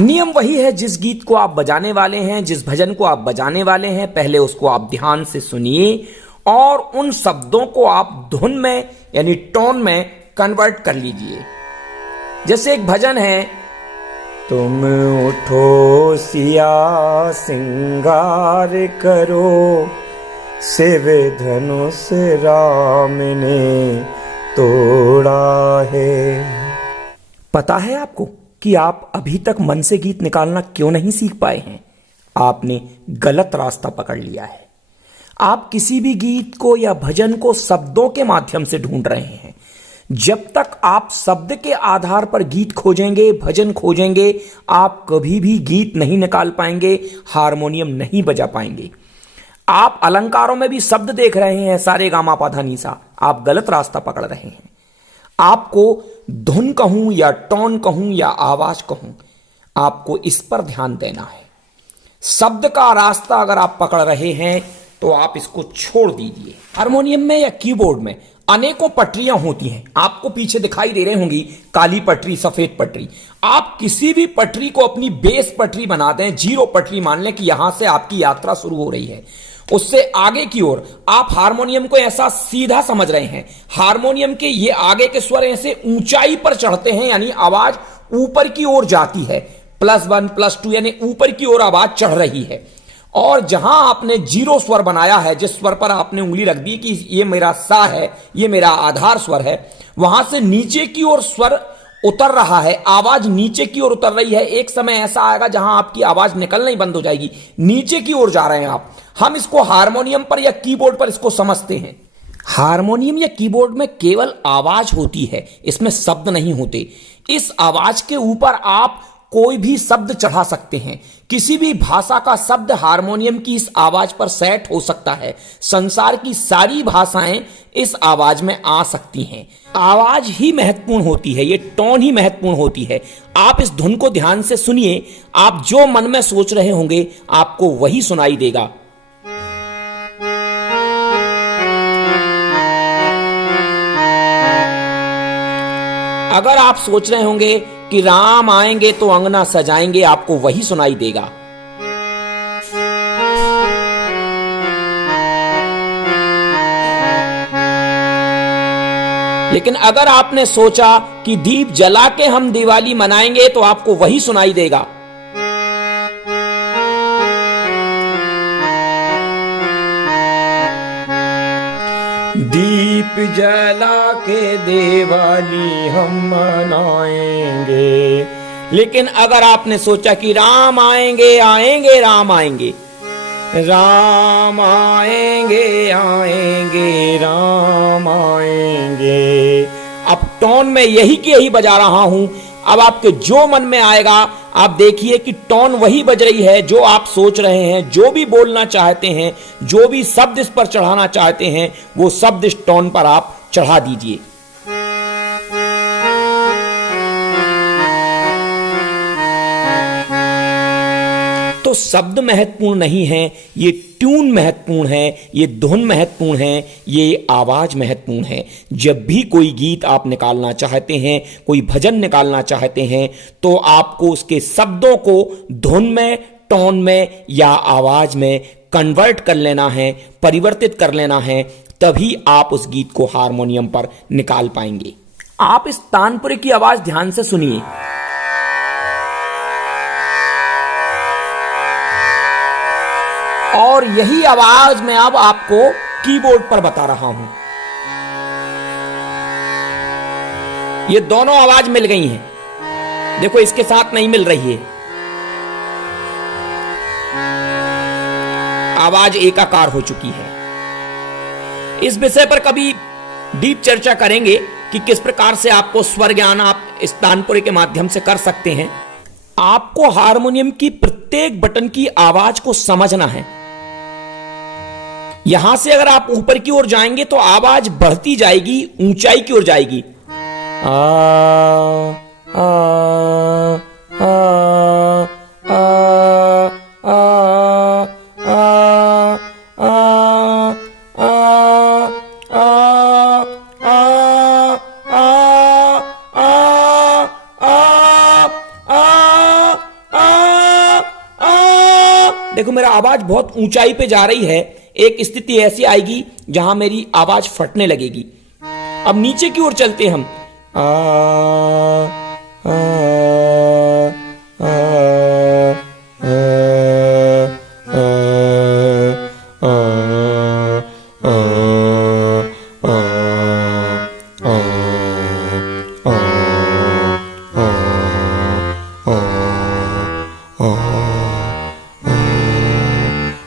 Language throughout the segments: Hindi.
नियम वही है, जिस गीत को आप बजाने वाले हैं, जिस भजन को आप बजाने वाले हैं, पहले उसको आप ध्यान से सुनिए और उन शब्दों को आप धुन में यानी टोन में कन्वर्ट कर लीजिए। जैसे एक भजन है, तुम उठो सिया सिंगार करो, सेवे धनुष राम ने तोड़ा है। पता है आपको कि आप अभी तक मन से गीत निकालना क्यों नहीं सीख पाए हैं? आपने गलत रास्ता पकड़ लिया है। आप किसी भी गीत को या भजन को शब्दों के माध्यम से ढूंढ रहे हैं। जब तक आप शब्द के आधार पर गीत खोजेंगे, भजन खोजेंगे, आप कभी भी गीत नहीं निकाल पाएंगे, हारमोनियम नहीं बजा पाएंगे। आप अलंकारों में भी शब्द देख रहे हैं, सारे गामा पाधा नीसा, आप गलत रास्ता पकड़ रहे हैं। आपको धुन कहूं या टोन कहूं या आवाज कहूं, आपको इस पर ध्यान देना है। शब्द का रास्ता अगर आप पकड़ रहे हैं तो आप इसको छोड़ दीजिए। हारमोनियम में या कीबोर्ड में अनेकों पटरियां होती हैं, आपको पीछे दिखाई दे रही होंगी, काली पटरी, सफेद पटरी। आप किसी भी पटरी को अपनी बेस पटरी बना दें, जीरो पटरी मान लें कि यहां से आपकी यात्रा शुरू हो रही है। उससे आगे की ओर आप हारमोनियम को ऐसा सीधा समझ रहे हैं, हारमोनियम के ये आगे के स्वर ऐसे ऊंचाई पर चढ़ते हैं, यानी आवाज ऊपर की ओर जाती है, +1 +2 यानी ऊपर की ओर आवाज चढ़ रही है। और जहां आपने जीरो स्वर बनाया है, जिस स्वर पर आपने उंगली रख दी कि ये मेरा सा है, ये मेरा आधार स्वर है, वहां से नीचे की ओर स्वर उतर रहा है, आवाज नीचे की ओर उतर रही है। एक समय ऐसा आएगा जहां आपकी आवाज निकलना ही बंद हो जाएगी, नीचे की ओर जा रहे हैं आप। हम इसको हारमोनियम पर या कीबोर्ड पर इसको समझते हैं। हारमोनियम या कीबोर्ड में केवल आवाज होती है, इसमें शब्द नहीं होते। इस आवाज के ऊपर आप कोई भी शब्द चढ़ा सकते हैं। किसी भी भाषा का शब्द हारमोनियम की इस आवाज पर सेट हो सकता है। संसार की सारी भाषाएं इस आवाज में आ सकती हैं। आवाज ही महत्वपूर्ण होती है, ये टोन ही महत्वपूर्ण होती है। आप इस धुन को ध्यान से सुनिए, आप जो मन में सोच रहे होंगे आपको वही सुनाई देगा। अगर आप सोच रहे होंगे कि राम आएंगे तो अंगना सजाएंगे, आपको वही सुनाई देगा। लेकिन अगर आपने सोचा कि दीप जला के हम दिवाली मनाएंगे, तो आपको वही सुनाई देगा। दीप जला के दिवाली हम मनाएंगे। लेकिन अगर आपने सोचा कि राम आएंगे आएंगे राम आएंगे, राम आएंगे आएंगे राम आएंगे, अब टोन में यही की यही बजा रहा हूं। अब आपके जो मन में आएगा, आप देखिए कि टोन वही बज रही है जो आप सोच रहे हैं, जो भी बोलना चाहते हैं, जो भी शब्द इस पर चढ़ाना चाहते हैं, वो शब्द इस टोन पर आप चढ़ा दीजिए। तो शब्द महत्वपूर्ण नहीं है, ये ट्यून महत्वपूर्ण है, ये धुन महत्वपूर्ण है, ये आवाज महत्वपूर्ण है। जब भी कोई गीत आप निकालना चाहते हैं, कोई भजन निकालना चाहते हैं, तो आपको उसके शब्दों को धुन में, टोन में या आवाज में कन्वर्ट कर लेना है, परिवर्तित कर लेना है, तभी आप उस गीत को हारमोनियम पर निकाल पाएंगे। आप इस तानपुरे की आवाज ध्यान से सुनिए। और यही आवाज मैं अब आपको कीबोर्ड पर बता रहा हूं। ये दोनों आवाज मिल गई हैं। देखो, इसके साथ नहीं मिल रही है, आवाज एकाकार हो चुकी है। इस विषय पर कभी डीप चर्चा करेंगे कि किस प्रकार से आपको स्वर ज्ञान आप इस तानपुरे के माध्यम से कर सकते हैं। आपको हारमोनियम की प्रत्येक बटन की आवाज को समझना है। यहां से अगर आप ऊपर की ओर जाएंगे तो आवाज बढ़ती जाएगी, ऊंचाई की ओर जाएगी। आ आ आ आ आ देखो मेरा आवाज बहुत ऊंचाई पे जा रही है, एक स्थिति ऐसी आएगी जहां मेरी आवाज फटने लगेगी। अब नीचे की ओर चलते हम। आ, आ, आ, आ,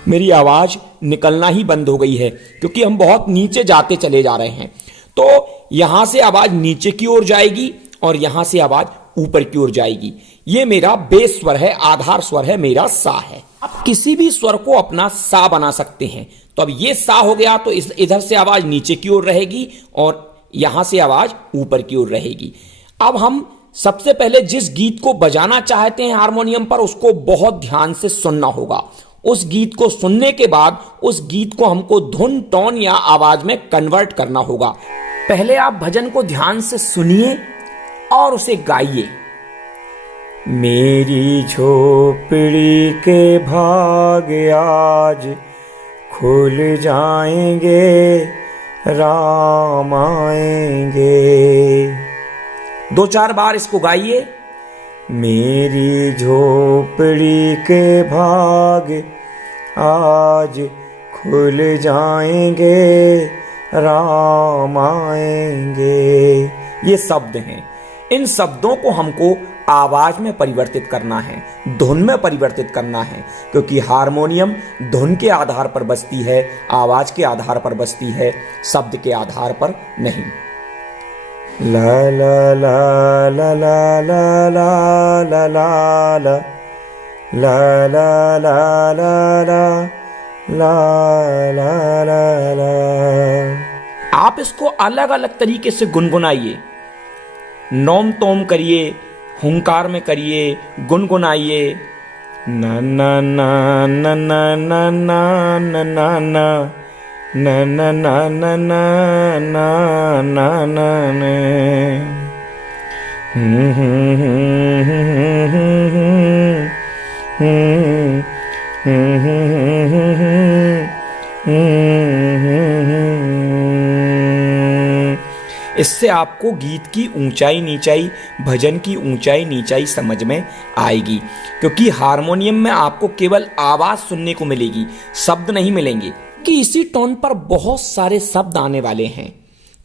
मेरी आवाज निकलना ही बंद हो गई है क्योंकि हम बहुत नीचे जाते चले जा रहे हैं। तो यहां से आवाज नीचे की ओर जाएगी और यहां से आवाज ऊपर की ओर जाएगी। ये मेरा बेस स्वर है, आधार स्वर है, मेरा सा है। आप किसी भी स्वर को अपना सा बना सकते हैं। तो अब ये सा हो गया, तो इधर से आवाज नीचे की ओर रहेगी और यहां से आवाज ऊपर की ओर रहेगी। अब हम सबसे पहले जिस गीत को बजाना चाहते हैं हारमोनियम पर, उसको बहुत ध्यान से सुनना होगा। उस गीत को सुनने के बाद उस गीत को हमको धुन, टोन या आवाज में कन्वर्ट करना होगा। पहले आप भजन को ध्यान से सुनिए और उसे गाइए। मेरी झोपड़ी के भाग आज खुल जाएंगे, राम आएंगे। 2-4 बार इसको गाइए। मेरी झोपड़ी के भाग आज खुल जाएंगे, राम आएंगे। ये शब्द हैं। इन शब्दों को हमको आवाज में परिवर्तित करना है, धुन में परिवर्तित करना है, क्योंकि हारमोनियम धुन के आधार पर बजती है, आवाज के आधार पर बजती है, शब्द के आधार पर नहीं। ला ला ला ला ला ला ला ला ला ला ला ला ला ला ला ला। आप इसको अलग अलग तरीके से गुनगुनाइए। नोम तोम करिए, हुंकार में करिए, गुनगुनाइए। ना ना ना ना ना ना ना ना ना ना ना ना ना ना ना ना ना ना। इससे आपको गीत की ऊंचाई नीचाई, भजन की ऊंचाई नीचाई समझ में आएगी, क्योंकि हारमोनियम में आपको केवल आवाज सुनने को मिलेगी, शब्द नहीं मिलेंगे। कि इसी टोन पर बहुत सारे शब्द आने वाले हैं,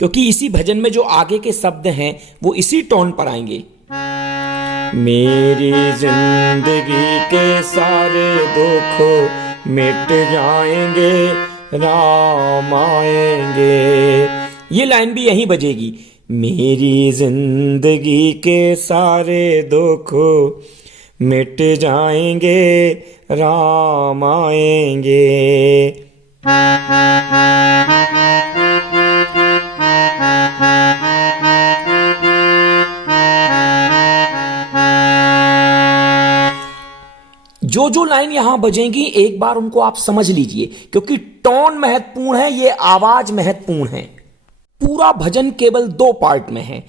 क्योंकि इसी भजन में जो आगे के शब्द हैं वो इसी टोन पर आएंगे। मेरी जिंदगी के सारे दुख मिट जाएंगे, राम आएंगे। ये लाइन भी यहीं बजेगी। मेरी जिंदगी के सारे दुख मिट जाएंगे, राम आएंगे। जो लाइन यहां बजेंगी एक बार उनको आप समझ लीजिए, क्योंकि टोन महत्वपूर्ण है, ये आवाज महत्वपूर्ण है। पूरा भजन केवल 2 पार्ट में है।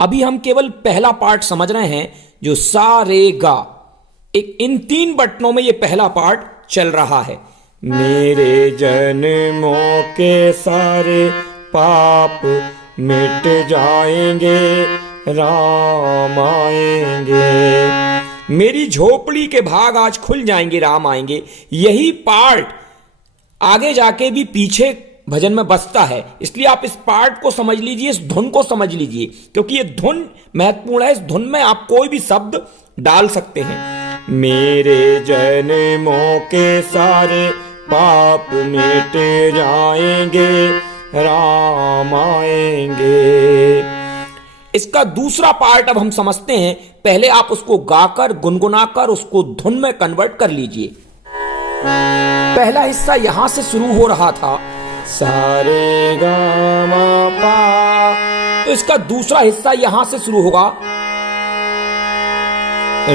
अभी हम केवल पहला पार्ट समझ रहे हैं, जो सा रे गा। इन 3 बटनों में ये पहला पार्ट चल रहा है। मेरे जन्मों के सारे पाप मिट जाएंगे, राम आएंगे। मेरी झोपड़ी के भाग आज खुल जाएंगे, राम आएंगे। यही पार्ट आगे जाके भी पीछे भजन में बसता है, इसलिए आप इस पार्ट को समझ लीजिए, इस धुन को समझ लीजिए, क्योंकि ये धुन महत्वपूर्ण है। इस धुन में आप कोई भी शब्द डाल सकते हैं। मेरे जन्मों के सारे पाप मिट जाएंगे, राम आएंगे। इसका दूसरा पार्ट अब हम समझते हैं। पहले आप उसको गाकर, गुनगुनाकर उसको धुन में कन्वर्ट कर लीजिए। पहला हिस्सा यहां से शुरू हो रहा था, सारे गा मा पा, तो इसका दूसरा हिस्सा यहां से शुरू होगा,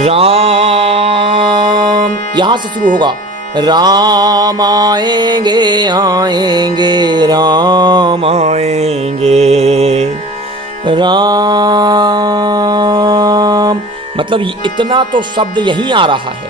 राम, यहां से शुरू होगा, राम आएंगे आएंगे, राम आएंगे, राम। मतलब इतना तो शब्द यहीं आ रहा है।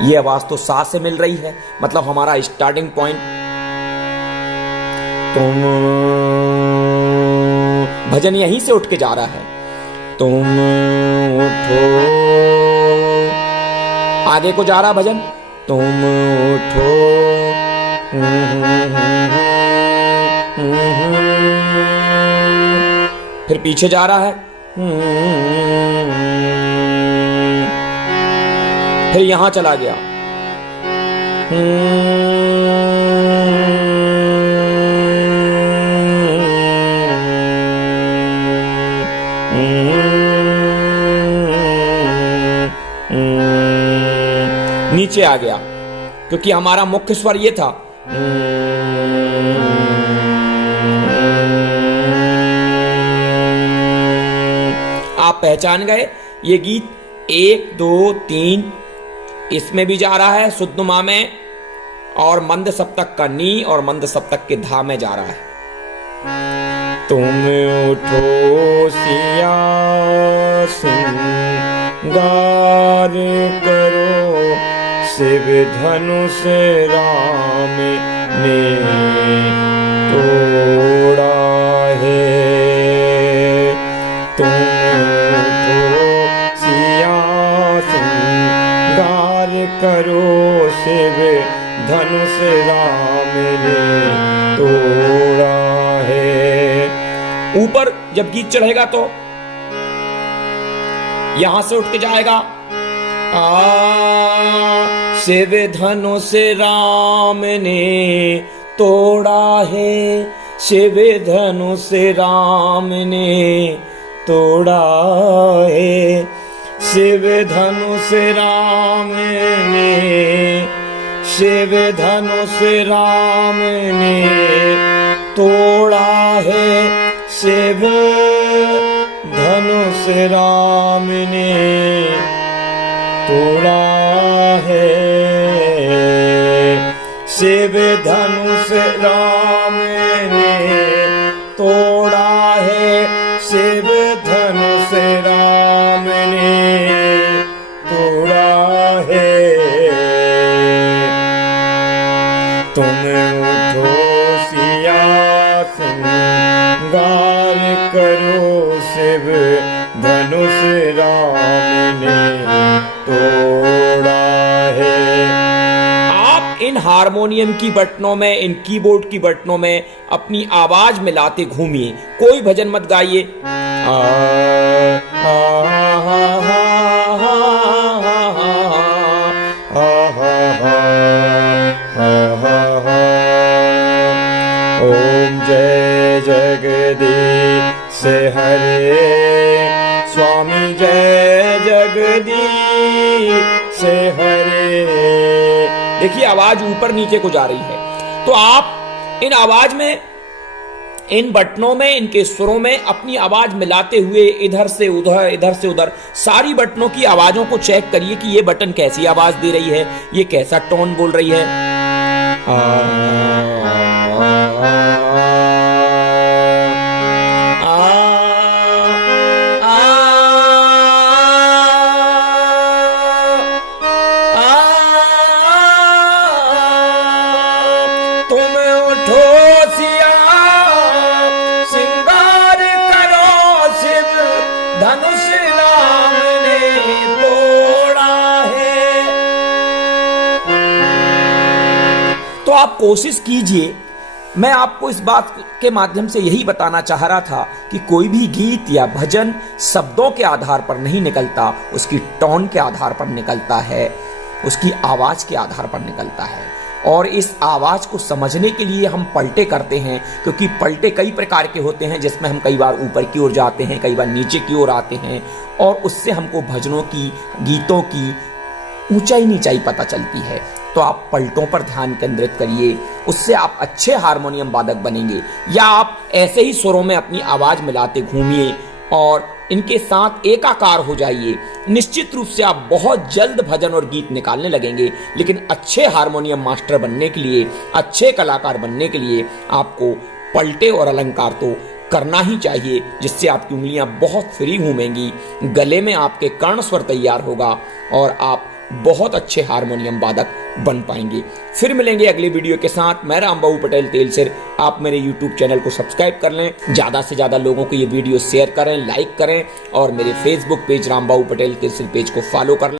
ये आवाज तो सा से मिल रही है, मतलब हमारा स्टार्टिंग पॉइंट। तुम, भजन यहीं से उठ के जा रहा है। तुम उठो, आगे को जा रहा भजन। तुम उठो, फिर पीछे जा रहा है, फिर यहां चला गया। नीचे आ गया, क्योंकि हमारा मुख्य स्वर ये था। आप पहचान गए, ये गीत 1 2 3 इसमें भी जा रहा है शुद्धमा में, और मंद सप्तक का नी और मंद सप्तक के धा में जा रहा है। तुम उठो सिया सिंगार करो, शिव धनुष राम ने तोड़ा है। तुम उठो सिया सिंगार करो, शिव धनुष राम ने तोड़ा है। ऊपर जब गीत चढ़ेगा तो यहां से उठ के जाएगा। शिव धनुष राम ने तोड़ा है, शिव धनुष राम ने तोड़ा है, शिव धनुष राम ने, शिव धनुष राम ने तोड़ा है, शिव धनुष राम ने तोड़ा है, शिव धनुष राम ने तोड़ा है, शिव धनुष राम ने तोड़ा है। तुम उठो सिया सिंगार करो, शिव धनुष राम ने तोड़ा है। आप इन हारमोनियम की बटनों में, इन कीबोर्ड की बटनों में अपनी आवाज मिलाते घूमिए, कोई भजन मत गाइए। ओम जय जगदीश हरे स्वामी, जय जगदीश हरे। देखिए आवाज ऊपर नीचे को जा रही है, तो आप इन आवाज में, इन बटनों में, इनके सुरों में अपनी आवाज मिलाते हुए इधर से उधर, इधर से उधर सारी बटनों की आवाजों को चेक करिए कि ये बटन कैसी आवाज दे रही है, ये कैसा टोन बोल रही है। तुम उठो सिया सिंगार करो, शिव धनुष राम ने तोड़ा है। तो आप कोशिश कीजिए, मैं आपको इस बात के माध्यम से यही बताना चाह रहा था कि कोई भी गीत या भजन शब्दों के आधार पर नहीं निकलता, उसकी टोन के आधार पर निकलता है, उसकी आवाज के आधार पर निकलता है। और इस आवाज को समझने के लिए हम पलटे करते हैं, क्योंकि पलटे कई प्रकार के होते हैं, जिसमें हम कई बार ऊपर की ओर जाते हैं, कई बार नीचे की ओर आते हैं, और उससे हमको भजनों की, गीतों की ऊंचाई नीचाई पता चलती है। तो आप पलटों पर ध्यान केंद्रित करिए, उससे आप अच्छे हारमोनियम वादक बनेंगे। या आप ऐसे ही सुरों में अपनी आवाज मिलाते घूमिए और इनके साथ एकाकार हो जाइए। निश्चित रूप से आप बहुत जल्द भजन और गीत निकालने लगेंगे। लेकिन अच्छे हारमोनियम मास्टर बनने के लिए, अच्छे कलाकार बनने के लिए आपको पलटे और अलंकार तो करना ही चाहिए, जिससे आपकी उंगलियां बहुत फ्री घूमेंगी, गले में आपके कर्ण स्वर तैयार होगा और आप बहुत अच्छे हारमोनियम वादक बन पाएंगे। फिर मिलेंगे अगले वीडियो के साथ। मैं रामबाबू पटेल तेलसिर। आप मेरे यूट्यूब चैनल को सब्सक्राइब कर लें, ज्यादा से ज्यादा लोगों को ये वीडियो शेयर करें, लाइक करें और मेरे Facebook page Rambabu Patel Telsir page को फॉलो कर लें।